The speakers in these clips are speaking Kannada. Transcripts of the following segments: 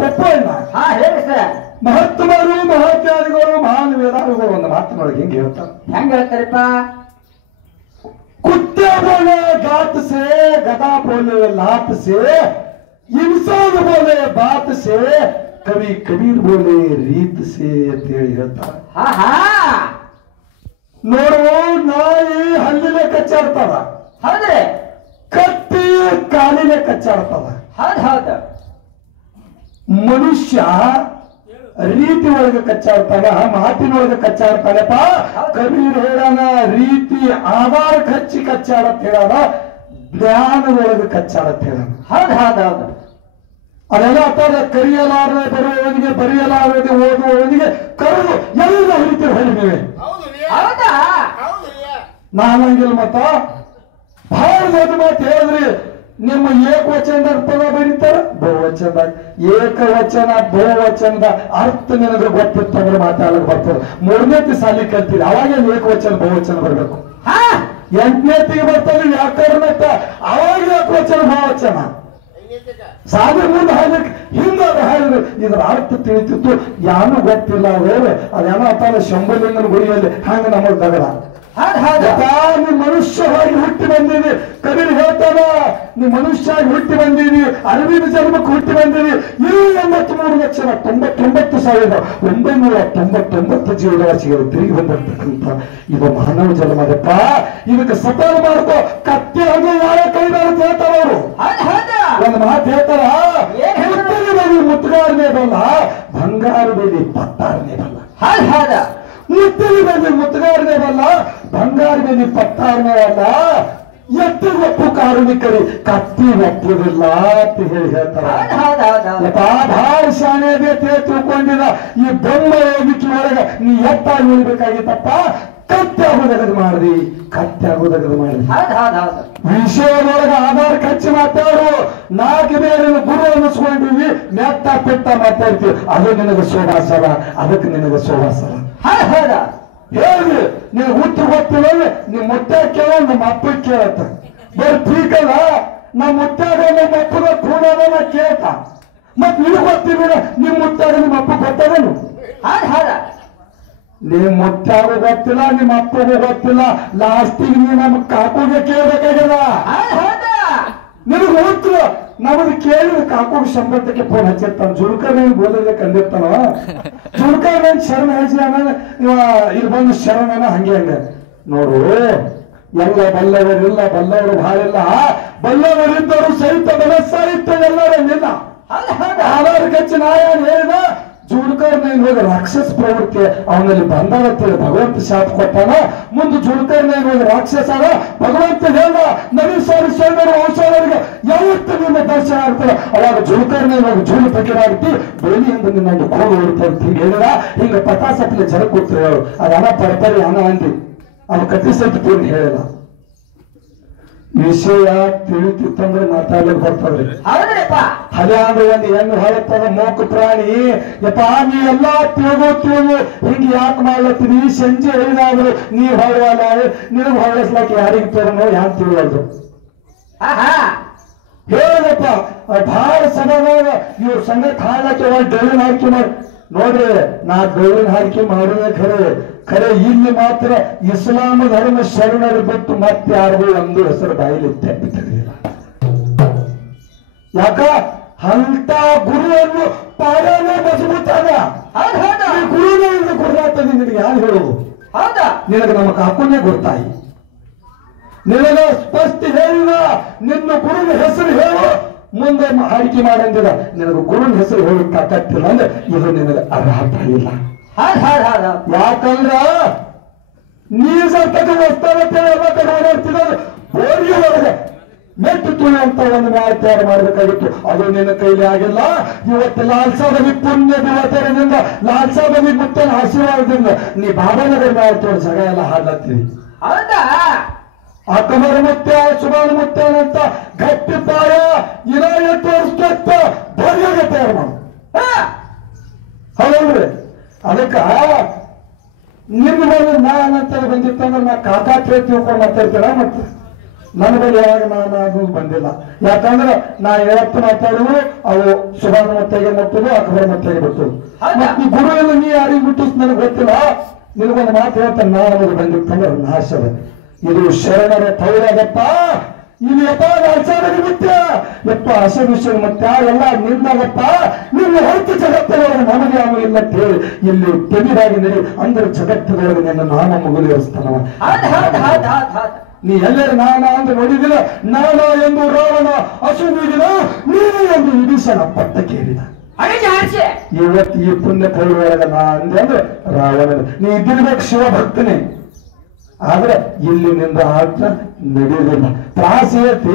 ಪಪ್ಪಣ್ಣ ಹೇಳಿ ಸರ್. ಮಹಾತ್ಮರು ಮಹಾತ್ಯಾದಿಗಳು ಮಹಾನ್ ವೇದಾದಿಗಳು ಒಂದು ಮಾತಿನೊಳಗೆ ಹಿಂಗೆ ಹೇಳ್ತಾರೆ. ಹೆಂಗ ಹೇಳ್ತಾರಪ್ಪ? कुत्ते बोले गात से, गधा बोले लात से, इंसान बोले बात से, कभी कबीर बोले रीत से ಅಂತ ಹೇಳಿ ಹೇಳ್ತಾರೆ. ನೋಡು, ನಾಯಿ ಹಲ್ಲಿಲೆ ಕಚ್ಚಾಡ್ತಾರ, ಹೌದ್ರಿ. ಕತ್ತಿ ಕಾಲಿಲೆ ಕಚ್ಚಾಡ್ತಾರ. ಹೌದು. ಮನುಷ್ಯ ರೀತಿ ಒಳಗೆ ಕಚ್ಚಾಡ್ತಾನ, ಮಾತಿನೊಳಗೆ ಕಚ್ಚಾಡ್ತಾನಪ್ಪ. ಕಬೀರ್ ಹೇಳಾನ ರೀತಿ ಆಧಾರಕ್ಕೆ ಹಚ್ಚಿ ಕಚ್ಚಾಡತ್ ಹೇಳಾನ, ಜ್ಞಾನದೊಳಗೆ ಕಚ್ಚಾಡತ್ ಹೇಳಾನ. ಹೌದು. ಅದೆಲ್ಲ ಅತ್ತಾಗ ಕರಿಯಲಾರದೆ ಬರುವವನಿಗೆ, ಬರೆಯಲಾರದೆ ಓದುವವನಿಗೆ ಕರೆದು ಎಲ್ಲ ಹಿಡಿತೀವಿ ಹೇಳಿ ನೀವೇ. ನಾನಂಗಿಲ್ಲ ಮತ್ತ ಬಹಳ ದೊಡ್ಡ ಮಾತು ಹೇಳಿದ್ರಿ. ನಿಮ್ಮ ಏಕವಚನದಾಗ ಪದ ಬರೀತಾರ, ಬಹುವಚನದಾಗ ಏಕವಚನ ಬಹುವಚನದ ಅರ್ಥ ನಿನಗೆ ಗೊತ್ತಿತ್ತಂದ್ರೆ ಮಾತಾಡಕ್ ಬರ್ತದೆ. ಮೂರನೇತಿ ಸಾಲಿ ಕಲ್ತೀರಿ, ಅವಾಗ ಏಕವಚನ ಬಹುವಚನ ಬರ್ಬೇಕು. 8ನೇತಿಗೆ ಬರ್ತದೆ ವ್ಯಾಕರಣ, ಅವಾಗ ಏಕವಚನ ಬಹುವಚನ. ಸಾಧು ಮುಂದೆ ಹಾಡ್ಲಿಕ್ಕೆ ಹಿಂಗಾದ್ರೆ ಹಾಡಿದ್ರು ಇದ್ರ ಅರ್ಥ ತಿಳಿತಿತ್ತು. ಯಾನು ಗೊತ್ತಿಲ್ಲ ಅವ್ರೆ, ಅದೇನೋ ಅತ್ತಾನ ಶಂಭುಲಿಂಗನ ಗುಡಿಯಲ್ಲಿ ಹಂಗ ನಮಗ್ ದಗದ. ನೀ ಮನುಷ್ಯವಾಗಿ ಹುಟ್ಟಿ ಬಂದಿದಿ. ಕಬೀರ್ ಹೇಳ್ತಾನ, ನೀ ಮನುಷ್ಯವಾಗಿ ಹುಟ್ಟಿ ಬಂದಿದಿ, ಅರವಿಂದ ಜನ್ಮಕ್ಕೆ ಹುಟ್ಟಿ ಬಂದಿದಿ. 73,99,999 ಜೀವರಾಶಿಗಳು ತಿರುಗಿ ಬಂದಿರ್ತಕ್ಕಂಥ ಇದು ಮಾನವ ಜನ್ಮದಪ್ಪ. ಇದಕ್ಕೆ ಸಫಲ ಮಾಡ್ಕೋ. ಕತ್ತೆ ಹಂಗೆ ಯಾರ ಕೈದಾರ ಹೇಳ್ತಾರ ಅವರು. ಒಂದು ಮಾತು ಹೇಳ್ತಾರ, ಮುತ್ತುಗಾರನೇ ಬಲ್ಲ, ಬಂಗಾರ ಬೇಲಿ ಪತ್ತಾರನೇ ಬಲ್ಲ. ಮುತ್ತಲಿ ಬಂದು ಮುತ್ತುಗಾರನೇ ಬಲ್ಲ, ಬಂಗಾರ ಮೇಲೆ ಪತ್ತಾರನೇ ಅಲ್ಲ. ಎತ್ತು ಒಪ್ಪು ಕಾರ್ಮಿಕರಿ ಕತ್ತಿ ಒಪ್ಪುದಿಲ್ಲ ಅಂತ ಹೇಳಿ ಹೇಳ್ತಾರೆ. ಭಾಳ ಶಾಣೆ ತಿಳ್ಕೊಂಡಿಲ್ಲ. ಈ ಬ್ರಹ್ಮ ವೇದಿಕೆ ಒಳಗೆ ನೀ ಎತ್ತಾಗಿ ಉಳಿಬೇಕಾಗಿತ್ತಪ್ಪ. ಕತ್ತೆ ಆಗೋದಗದು ಮಾಡಿದಿ, ಕತ್ತೆ ಆಗೋದಗದು ಮಾಡಿದಿ. ವಿಷಯದೊಳಗೆ ಆಧಾರ ಕಚ್ಚಿ ಮಾತಾಡು. 4 ಬೇರೆ ಗುರು ಅನ್ನಿಸ್ಕೊಂಡಿವಿ, ಮೆತ್ತ ಪೆತ್ತ ಮಾತಾಡ್ತೀವಿ. ಅದು ನಿನಗೆ ಶೋಭಾಸಲ್ಲ, ಅದಕ್ಕೆ ನಿನಗೆ ಶೋಭಾಸಲ್ಲ. ಹೇಳಿ ನೀನು ಉತ್ತರ ಗೊತ್ತಿಲ್ಲ. ನಿಮ್ ಮುಟ್ಟ ಕೇಳ, ನಮ್ಮ ಅಪ್ಪ ಕೇಳತ್ತ. ಬರೀ ಪೀಕಲ್ಲ, ನಮ್ಮ ಮುಟ್ಟಾಗ ನಮ್ಮ ಅಪ್ಪನ ಕೂಡೋದನ್ನ ಕೇಳ್ತ. ಮತ್ ನಿನಗೆ ಗೊತ್ತಿಲ್ಲ, ನಿಮ್ ಮುಟ್ಟಾಗ ನಿಮ್ಮ ಅಪ್ಪ ಗೊತ್ತದನು. ನಿಮ್ ಮುಟ್ಟಾಗ ಗೊತ್ತಿಲ್ಲ, ನಿಮ್ಮ ಅಪ್ಪಗೂ ಗೊತ್ತಿಲ್ಲ. ಲಾಸ್ಟಿಗೆ ನೀ ನಮ್ ಕಾಕೋಗೆ ಕೇಳಬೇಕಾಗ್ಯದ. ನಿನಗೆ ಉತ್ತರ ನಮಗೆ ಕೇಳಿದ ಕಾಕೋಗ ಸಂಬಂಧಕ್ಕೆ ಫೋನ್ ಹಚ್ಚಿರ್ತಾನ. ಜುಲ್ಕರ್ ಬೋಧನೆ ಕಂಡಿರ್ತಾನ. ಜುಲ್ಕರ್ ಶರಣ ಹಚ್ಚಿದಾನ, ಇಲ್ಲಿ ಬಂದು ಶರಣನ ಹಂಗೆ ನೋಡು. ಎಲ್ಲ ಬಲ್ಲವರಿಲ್ಲ, ಬಲ್ಲವರು ಭಾಳಿಲ್ಲ. ಬಲ್ಲವರಿದ್ದರು ಸಹಿತ ಮನಸ್ಸಾಹಿತ್ಯ ಎಲ್ಲರಿಲ್ಲ. ಆಧಾರ ಕಚ್ಚಿ ನಾಯನ್ ಹೇಳಿದ ಜುಲ್ಕರ್ ಹೋಗಿ ರಾಕ್ಷಸ ಪ್ರವೃತ್ತಿ ಅವನಲ್ಲಿ ಬಂದಾಗತ್ತೇಳಿ ಭಗವಂತ ಶಾಪ ಕೊಟ್ಟಾನ. ಮುಂದೆ ಜುಲ್ಕರ್ ಹೋಗಿ ರಾಕ್ಷಸ ಅದ. ಭಗವಂತ ಹೇಳ್ದ, ನವೀ ಸಾರಿ ಸೈನ್ಯರು ಔಷಧರಿಗೆ ಯಾವತ್ತು ನಿನ್ನ ದರ್ಶನ ಆಗ್ತದೆ. ಅವಾಗ ಜುಲ್ಕರ್ ಹೋಗಿ ಜೂಳು ಪಕ್ಕಿರಾಗ್ತಿ ಬೆಳಿಯಿಂದ ನಿನ್ನೊಂದು ಕೋಲು ಹೊಡ್ತಾ ಅಂತ ಹೇಳಿದ. ಹಿಂಗ ಪಟಾಸಪ್ಲೆ ಜನ ಕೂತ್ರು ಹೇಳು. ಅದು ಹಣ ಪರಪರಿ ಹಣ ಅಂದಿ. ಅವ್ನು ಕಟ್ಟಿಸಟ್ಟು ಪೂರ್ಣ ಹೇಳಿಲ್ಲ. ವಿಷಯ ತಿಳಿತಿತ್ತಂದ್ರೆ ಮಾತಾಡ್ಲಿಕ್ಕೆ ಬರ್ತದ್ರಿ. ಹಲ್ಯಾಂದ್ರೆ ಒಂದು ಹೆಣ್ಣು ಹೊಳತದ, ಮೂಕ ಪ್ರಾಣಿ. ಯಪ್ಪ ನೀ ಎಲ್ಲಾ ತಿಳಿದು ಹಿಂಗೆ ಯಾಕೆ ಮಾಡ್ಲತ್ತೀನಿ? ಸಂಜೆ 5 ಆದ್ರು ನೀ ಹೊಳವಲ್ಲ, ನಿನಗೆ ಹೊಳಸ್ಲಾಕ ಯಾರಿಗೆ ತೋರಣೋ ಯಾರು ತಿಳಿಯೋದು ಹೇಳಪ್ಪ. ಭಾಳ ಸಭಾದಾಗ ಇವ್ರ ಸಂಗತಿ ಹಾಳಕ್ಕೆ ಡೊಳ್ಳಿನ ಹಾಕಿ ಮಾಡಿ ನೋಡ್ರಿ. ನಾ ಡೊಳ್ಳಿನ ಹಾಕಿ ಮಾಡೋದೇ ಖರೆ. ಇಲ್ಲಿ ಮಾತ್ರ ಇಸ್ಲಾಂ ಧರ್ಮ ಶರಣರು ಬಿಟ್ಟು ಮತ್ತೆ ಯಾರಿಗೂ ಒಂದು ಹೆಸರು ಬಾಯಿಲಿ ತೆಪ್ಪಿಲ್ಲ. ಯಾಕ ಅಂತ ಗುರುವನ್ನು ಪಾಲನೆ ಮಜಬೂತಾಗ ಗುರುವಿನಿಂದ ಗುರುನಾಥದಿ ನಿನಗೆ ಯಾರು ಹೇಳುವುದು? ನಿನಗೆ ನಮ್ಮ ಕಾಕುನೇ ಗುರುತಾಯಿ. ನಿನಗೆ ಸ್ಪಷ್ಟ ಹೇಳಿದ ನಿನ್ನ ಗುರುವಿನ ಹೆಸರು ಹೇಳು, ಮುಂದೆ ಆಯ್ಕೆ ಮಾಡಂದಿದ. ನಿನಗೆ ಗುರುವಿನ ಹೆಸರು ಹೇಳಿ ತಾಕತ್ತಿಲ್ಲ ಅಂದ್ರೆ ಇದು ನಿನಗೆ ಅರ್ಹತೆ ಇಲ್ಲ. ಯಾಕಂದ್ರ ನೀರ್ ಸರ್ತಕ್ಕ ಓಡಾಡ್ತಿದ ಬೋರಿಗೆ ಒಳಗೆ ಮೆಟ್ಟು ತುಳಿ ಅಂತ ಒಂದು ಮ್ಯಾಲ್ ತಯಾರು ಮಾಡಬೇಕಾಗಿತ್ತು. ಅದು ನಿನ್ನ ಕೈಲಿ ಆಗಿಲ್ಲ. ಇವತ್ತು ಲಾಲ್ಸಾಬಿ ಪುಣ್ಯ ದಿವಸದಿಂದ, ಲಾಲ್ಸಾಬಿ ಮುತ್ತನ ಆಶೀರ್ವಾದದಿಂದ ನೀ ಬಾಬಾನಗರ ಮ್ಯಾಲ್ ತೋರ್ ಜಾಗ ಎಲ್ಲ ಹಾಡ್ಲತ್ತೀವಿ. ಅಕ್ಬರ್ ಮುತ್ಯ, ಸುಬಾನ್ ಮುತ್ಯನಂತ ಗಟ್ಟಿ ಪಾಯ ಇರಾಯ ತೋರಿಸ್ತ ಬೋರಿಯಾಗ ತಯಾರು ಮಾಡು. ಹೌದ್ರಿ. ಅದಕ್ಕ ನಿಮ್ಮ ಮೇಲೆ ನಾನಂತ ಬಂದಿತ್ತಂದ್ರೆ ನಾ ಕಾಕಾ ತಿಳ್ಕೊಂಡು ಮಾತಾಡ್ತೀರ. ಮತ್ತೆ ನನ್ನ ಬಳಿ ಯಾವಾಗ ನಾನು ಅದು ಬಂದಿಲ್ಲ. ಯಾಕಂದ್ರೆ ನಾ ಯಾವತ್ತು ಮಾತಾಡಿದ್ರು ಅವು ಸುಭಾನ ಮತ್ತೆಗೆ ಮುಟ್ಟುದು, ಅಕ್ಬರ ಮತ್ತೆಗೆ ಬಿಟ್ಟುದು. ಈ ಗುರು ಎಲ್ಲ ನೀ ಯಾರಿಗೆ ಬಿಟ್ಟು ನನಗೆ ಗೊತ್ತಿಲ್ಲ. ನಿನಗೊಂದು ಮಾತು ಹೇಳ್ತಾನೆ, ನಾನು ಬಂದಿತ್ತಂದ್ರೆ ನಾಶದ ಇದು ಶರಣರ ತೌರಾಗಪ್ಪ. ಇಲ್ಲಿ ಯಪ್ಪ ಆಚಾರ್ಯ ಬಿಟ್ಟ ಯಪ್ಪ ಹಸವಿಷಯ ಮತ್ತೆ ಎಲ್ಲ ನಿಂದಾಗಪ್ಪ. ನಿನ್ನ ಹೊರತು ಜಗತ್ತಿನೊಳಗೆ ನಮಗೆ ಯಾವ ಇಲ್ಲ ಅಂತ ಹೇಳಿ ಇಲ್ಲಿ ತೆಗೆದಾಗಿ ನಡಿ ಅಂದ್ರೆ ಜಗತ್ತಿನೊಳಗೆ ನಿನ್ನ ನಾಮ ಮುಗುಲಿರಿಸ್ತಾನವ. ನೀ ಎಲ್ಲರೂ ನಾನ ಅಂದ್ರೆ ನೋಡಿದಿಲ್ಲ. ನಾನ ಎಂದು ರಾವಣ ಹಸು ನೀಡಿದ, ನೀನು ಎಂದು ವಿಭೀಷಣ ಪಟ್ಟಕ್ಕೇರಿದ. ಇವತ್ತು ಈ ಪುಣ್ಯ ಕೈಯೊಳಗ ನಾ ಅಂದೆ ಅಂದ್ರೆ ರಾವಣ ನೀ ಇದ್ದಿರ್ಬೇಕು ಶಿವಭಕ್ತನೇ. ಆದ್ರೆ ಇಲ್ಲಿನಿಂದ ಆಟ ನಡೆಯುವುದಿಲ್ಲ. ತ್ರಾಸ ಐತಿ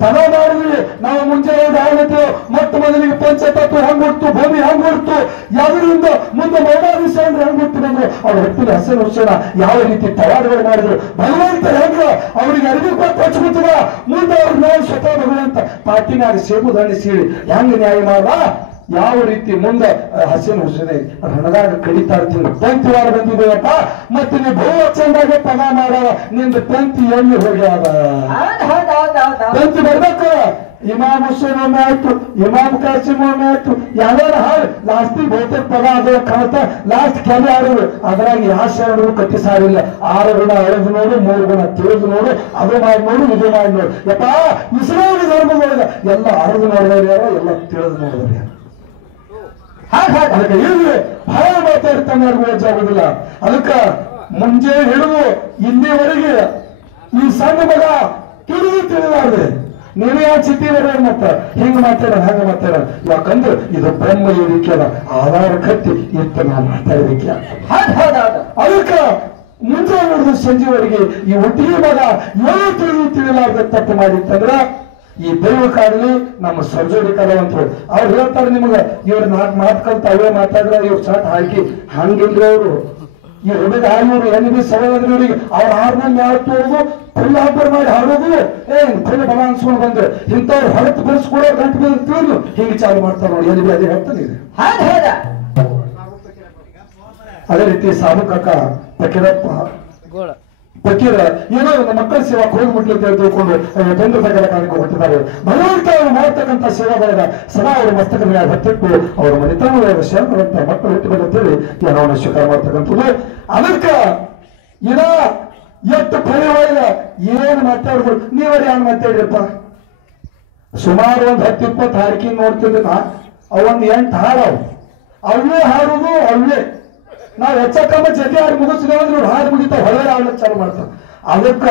ತನ ಮಾಡಿದ್ವಿ ನಾವು. ಮುಂಚೆ ಆಗುತ್ತೆ ಮೊಟ್ಟ ಮೊದಲಿಗೆ ಪಂಚತತ್ವ ಹೆಂಗೊಡ್ತು, ಭೂಮಿ ಹೆಂಗೊಡ್ತು, ಯಾವ್ದರಿಂದ ಮುಂದೆ ಮೌಲಾದಿಶ ಅಂದ್ರೆ ಹೆಂಗೊಟ್ಟು ಬಂದ್ರು. ಅವ್ರ ಹೊತ್ತಿನ ಹಸನು ಹುಸೇನ ಯಾವ ರೀತಿ ತವಾಡುಗಳು ಮಾಡಿದ್ರು. ಭಗವಂತ ಹೆಂಗ ಅವ್ರಿಗೆ ಅರಿವು ಕೊಟ್ಟು ಹಚ್ಕೊತದ. ಮುಂದೆ ಅವ್ರ ಮೇಲೆ ಸ್ವತಃ ಭಗವಂತ ಪಾಟಿನಾಗ ಸೇಬು ದಂಡಿ ಸೀಳಿ ಹೆಂಗ ನ್ಯಾಯ ಮಾಡ. ಯಾವ ರೀತಿ ಮುಂದೆ ಹಸೀನ್ ಹುಸೇನೆ ರಣದಾಗ ಕಡಿತಾ ಇರ್ತೀನಿ. ತಂತಿ ವಾರ ಬಂದಿದ್ದೇವಪ್ಪ. ಮತ್ತೆ ನೀವು ಬಹು ಚಂದಾಗೆ ಪದ ಮಾಡ. ನಿಂದು ತಂತಿ ಎಲ್ಲಿ ಹೋಗ್ಯಾದ? ತಂತಿ ಬರ್ಬೇಕು. ಇಮಾಮ್ ಹುಸೇನ್ ಒಮ್ಮೆ ಆಯ್ತು, ಇಮಾಮ್ ಕಾಸಿಮ್ ಒಮ್ಮೆ ಆಯ್ತು. ಯಾವ್ಯಾರ ಹಾಡು ಲಾಸ್ಟಿಗೆ ಬಹುತೇಕ ಪದ ಅದು ಕಾಣ್ತಾ ಲಾಸ್ಟ್ ಕೆಲೆ ಆಡೋದು. ಅದ್ರಾಗ ಯಾವ ಶರಣರು ಕಟ್ಟಿ ಸಾರಿಲ್ಲ. 6 ಗುಣ ಅಳೆದು ನೋಡು, 3 ಗುಣ ತಿಳಿದು ನೋಡು, ಅದು ಮಾಡಿ ನೋಡು, ಇದು ಮಾಡಿ ನೋಡು. ಯಪ್ಪ ಇಸ್ಲಾಮಿ ಧರ್ಮದೊಳಗ ಎಲ್ಲ ಅರದು ನೋಡಿದವ್ರು ಯಾರೋ, ಎಲ್ಲ ತಿಳಿದು ನೋಡಿದವ್ರು ಯಾರು. ಅದಕ್ಕೆ ಇಲ್ಲಿ ಬಹಳ ಮಾತಾಡ್ತಾನೆ ಆಗುದಿಲ್ಲ. ಅದಕ್ಕ ಮುಂಚೆ ಹಿಡಿದು ಇಲ್ಲಿವರೆಗೆ ಈ ಸಣ್ಣ ಮಗ ತಿಳಿದಾರ್ದೆ. ನೀವೇ ಯಾವ ಚಿತ್ತಿ ಬರೋದು ಮತ್ತ ಹಿಂಗ ಮಾತಾಡ ಹಂಗ ಮಾತಾಡ. ಯಾಕಂದ್ರೆ ಇದು ಬ್ರಹ್ಮ ಹೇಳಿಕೆಯ ಆಧಾರ ಕಟ್ಟಿ ಇತ್ತು ನಾವು ಮಾತಾಡಲಿಕ್ಕೆ. ಅದಕ್ಕ ಮುಂಜಾನೆ ನೋಡಿದ ಸಂಜೆವರೆಗೆ ಈ ಒಟ್ಟಿಗೆ ಮಗ ಏನೋ ತಿಳಿಲಾರ್ದ ತಪ್ಪು ಮಾಡಿತ್ತಂದ್ರ ಈ ದೈವ ಕಾಡಲಿ ನಮ್ಮ ಸರ್ಜೋಡಿ ಕಲಾವಂತರು ಅವ್ರು ಹೇಳ್ತಾರೆ ನಿಮ್ಗೆ ಇವ್ರ 4 ಮಾತು ಕಲ್ತ ಅವೇ ಮಾತಾಡ್ರ ಇವ್ರು ಚಾಟ್ ಹಾಕಿ ಹಂಗಿಲ್ರಿ. ಅವರು ಈ ಹುಡುಗ ಹಾಡಿವ್ರು ಎಲ್ಲಿ ಬಿ ಸವದ್ರಿಗೆ ಅವ್ರ ಹಾಡ್ನ ಯಾರು ತೋರುದು ಫುಲ್ ಹಬ್ಬರ್ ಮಾಡಿ ಹಾಡೋದು. ಫುಲ್ ಬಲ ಅನ್ಸ್ಕೊಂಡು ಬಂದ್ರೆ ಇಂಥವ್ರು ಹೊರತು ಬೆಳೆಸ್ಕೊಡೋ ಗಂಟು ಮೇಲೆ ತಿಳಿದು ಹಿಂಗೆ ಚಾಲು ಮಾಡ್ತಾರೆ ನೋಡಿ. ಎಲ್ಲಿ ಬಿ ಅದೇ ಹೇಳ್ತಾನೆ ಇದೆ. ಅದೇ ರೀತಿ ಸಾಧು ಕಾಕ ಫಕೀರಪ್ಪ ಫಕೀರ ಏನೋ ನಮ್ಮ ಮಕ್ಕಳ ಸೇವಾಕ್ ಹೋಗ್ಬಿಡ್ಲಿ ಅಂತ ತಿಳ್ಕೊಂಡು ತೊಂದರೆ ತಗಲ ಕಾಲಕ್ಕೆ ಹೊಟ್ಟಿದ್ದಾರೆ. ಭಗವಂತ ಅವರು ಮಾಡ್ತಕ್ಕಂಥ ಸೇವಾದಾಗ ಸದಾ ಅವರ ಮಸ್ತಕ ಮೇಲೆ ಹೊತ್ತಿಟ್ಟು ಅವರ ಮನೆತನ ಶರಣರಂತ ಮಕ್ಕಳು ಹುಟ್ಟಿಬಲ್ಲ ಅಂತೇಳಿ ಏನೋ ಸ್ವೀಕಾರ ಮಾಡ್ತಕ್ಕಂಥದ್ದು. ಅದಕ್ಕ ಇದ ಎಷ್ಟು ಪ್ರಯೋಗ ಏನ್ ಮಾತಾಡಿದ್ರು. ನೀವರ ಯಾರು ಮಾತಾಡಿರಪ್ಪ? ಸುಮಾರು ಒಂದು 10-20 ಹಾಡಿಕೆ ನೋಡ್ತಿದ್ದ ನಾ. ಅವೊಂದು 8 ಹಾಡವು ಅವೇ ಹಾಡುದು ಅವೇ. ನಾವ್ ಹೆಚ್ಚ ಕಮ್ಮ ಜೊತೆ ಹಾಡು ಮುಗಿಸಿದೇವ್ ನೋಡಿ ಹಾಡು ಮುಗಿತಾವ ಹೊರಗಡೆ ಆಡ್ಲಿಕ್ಕೆ ಚಾಲು ಮಾಡ್ತಾವ. ಅದಕ್ಕ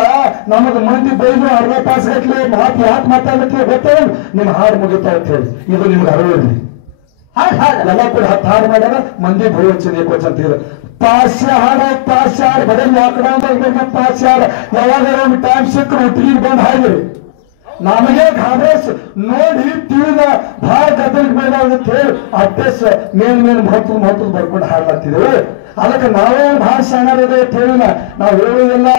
ನಮಗ್ ಮಂದಿ ಬೈದು ಅರ್ಧ ತಾಸು ಗಟ್ಲೆ ಯಾಕೆ ಮಾತಾಡ್ಲಿಕ್ಕೆ ಗೊತ್ತೇವ ನಿಮ್ ಹಾಡು ಮುಗಿತಾವ ಅಂತ ಹೇಳಿ. ಇದು ನಿಮ್ಗೆ ಅರಿವಿರ್ಲಿ. ಎಲ್ಲ ಕೂಡ 10 ಹಾಡು ಮಾಡ್ಯಾರ. ಮಂದಿ ಭಯೋಚನೆ ಅಂತ ಹೇಳಿ ಪಾಸ್ಯ ಹಾಡು ಬರೀ ಲಾಕ್ಡೌನ್ ಪಾಸ್ಯ ಹಾಡು ಯಾವಾಗಾರ ಒಂದು ಟೈಮ್ ಸಿಕ್ಕರು ಒಟ್ಟಿಗೆ ಬಂದು ಹಾಡಿರಿ. ನಮಗೆ ಕಾಂಗ್ರೆಸ್ ನೋಡಿ ತಿಳಿದ ಭಾಳ ಗದ್ದಲಿಗೆ ಬೇಡ ಅಂತ ಹೇಳಿ ಅಡ್ರೆಸ್ ಮೇಲ್ ಮಹತ್ವ ಬರ್ಕೊಂಡು ಹಾಡ್ಲಾಗ್ತಿದ್ದೇವೆ. ಅದಕ್ಕೆ ನಾವೇ ಭಾಳ ಸಣ್ಣರಿದೆ ಅಂತ ಹೇಳಿಲ್ಲ. ನಾವು ಹೇಳುವುದೆಲ್ಲ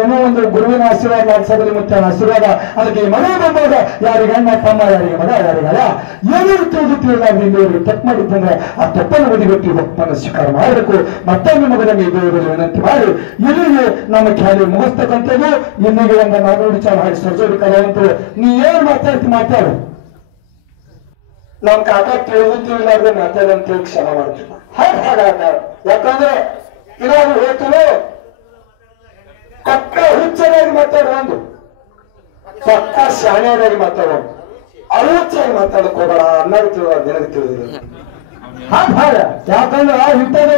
ಏನೋ ಒಂದು ಗುರುವಿನ ಆಶೀರ್ವಾದ ಲಾಡ್ಸೋದ್ರಲ್ಲಿ ಮತ್ತೆ ಆಶೀರ್ವಾದ. ಅದಕ್ಕೆ ಈ ಮನೆ ಬಂದಾಗ ಯಾರಿಗೆ ಅಣ್ಣ ತಮ್ಮ, ಯಾರಿಗೆ ಮಗ, ಯಾರಿಗಲ್ಲ ಏನೇನು ತಿಳಿದಾಗ ಇಲ್ಲಿ ತಪ್ಪು ಮಾಡಿದ್ದಂದ್ರೆ ಆ ತಪ್ಪನ್ನು ಬದಿಗೊತ್ತಿ ಒಪ್ಪನ್ನು ಸ್ವೀಕಾರ ಮಾಡಬೇಕು. ಮತ್ತೊಮ್ಮೆ ಮಗನಿಗೆ ಇದು ವಿನಂತಿ ಮಾಡಿ ಇಲ್ಲಿಗೆ ನಮ್ಮ ಖ್ಯಾಲಿ ಮುಗಿಸ್ತಕ್ಕಂಥದ್ದು. ಇಲ್ಲಿಗೆ ಒಂದು ನಾಗೋಡಿ ಚಾಲ ಹಾಡಿ ಸರ್ಜೋಡಿ ಕಲಾವಂತರು ನೀ ಏನ್ ಮಾತಾಡು. ನಮ್ ಕಾಕ ತಿಳಿಲಾರ್ದೆ ಮಾತಾಡಂತ ಕ್ಷಮ ಮಾಡ್ತೀವಿ. ಯಾಕಂದ್ರೆ ಇನ್ನಾದ್ರು ಹೇಳ್ತೀವಿ ಪಕ್ಕ ಹುಚ್ಚನಾಗಿ ಮಾತಾಡೋ, ಒಂದು ಪಕ್ಕ ಶಾಣೆಯಾಗಿ ಮಾತಾಡೋ. ಅಳುಚ್ಚಾಗಿ ಮಾತಾಡಕ್ ಹೋಗೋಣ ಅನ್ನೋದು ತಿಳಿದ ನಿನಗೆ ತಿಳಿದಿಲ್ಲ. ಯಾಕಂದ್ರೆ ಇಂಥದ್ದು